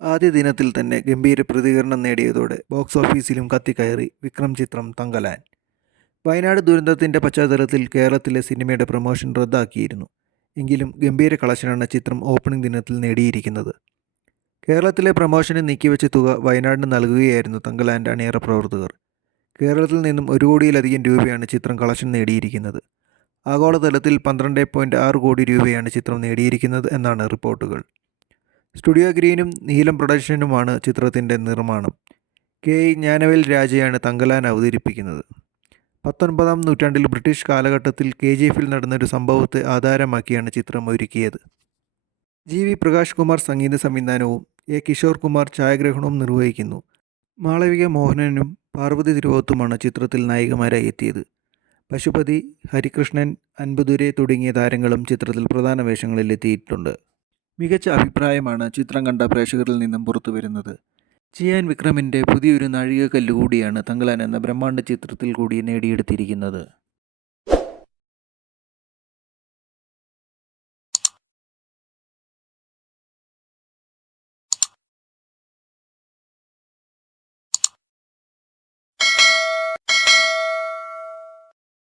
ആദ്യ ദിനത്തിൽ തന്നെ ഗംഭീര പ്രതികരണം നേടിയതോടെ ബോക്സ് ഓഫീസിലും കത്തിക്കയറി വിക്രം ചിത്രം തങ്കലാൻ. വയനാട് ദുരന്തത്തിന്റെ പശ്ചാത്തലത്തിൽ കേരളത്തിലെ സിനിമയുടെ പ്രൊമോഷൻ റദ്ദാക്കിയിരുന്നു. എങ്കിലും ഗംഭീര കളക്ഷനാണ് ചിത്രം ഓപ്പണിംഗ് ദിനത്തിൽ നേടിയിരിക്കുന്നത്. കേരളത്തിലെ പ്രൊമോഷന് നീക്കിവെച്ച തുക വയനാടിന് നൽകുകയായിരുന്നു തങ്കലാന്റെ അണിയറ പ്രവർത്തകർ. കേരളത്തിൽ നിന്നും ഒരു കോടിയിലധികം രൂപയാണ് ചിത്രം കളക്ഷൻ നേടിയിരിക്കുന്നത്. ആഗോളതലത്തിൽ പന്ത്രണ്ട് പോയിന്റ് ആറ് കോടി രൂപയാണ് ചിത്രം നേടിയിരിക്കുന്നത് എന്നാണ് റിപ്പോർട്ടുകൾ. സ്റ്റുഡിയോ ഗ്രീനും നീലം പ്രൊഡക്ഷനുമാണ് ചിത്രത്തിന്റെ നിർമ്മാണം. കെ. ഇ. ജ്ഞാനവേൽ രാജയാണ് തങ്കലാൻ അവതരിപ്പിക്കുന്നത്. പത്തൊൻപതാം നൂറ്റാണ്ടിൽ ബ്രിട്ടീഷ് കാലഘട്ടത്തിൽ കെ. ജി. എഫിൽ നടന്നൊരു സംഭവത്തെ ആധാരമാക്കിയാണ് ചിത്രം ഒരുക്കിയത്. ജി. വി. പ്രകാശ് കുമാർ സംഗീത സംവിധാനവും എ. കിഷോർ കുമാർ ഛായാഗ്രഹണവും നിർവഹിക്കുന്നു. മാളവിക മോഹനനും പാർവതി തിരുവോത്തുമാണ് ചിത്രത്തിൽ നായികമാരായി എത്തിയത്. പശുപതി ഹരികൃഷ്ണൻ അൻപതുരെ തുടങ്ങിയ താരങ്ങളും ചിത്രത്തിൽ പ്രധാന വേഷങ്ങളിൽ എത്തിയിട്ടുണ്ട്. മികച്ച അഭിപ്രായമാണ് ചിത്രം കണ്ട പ്രേക്ഷകരിൽ നിന്നും പുറത്തു വരുന്നത്. ചിയാൻ വിക്രമിന്റെ പുതിയൊരു നാഴികക്കല്ല് കൂടിയാണ് തങ്കലാൻ എന്ന ബ്രഹ്മാണ്ഡ ചിത്രത്തിൽ കൂടി നേടിയെടുത്തിരിക്കുന്നത്.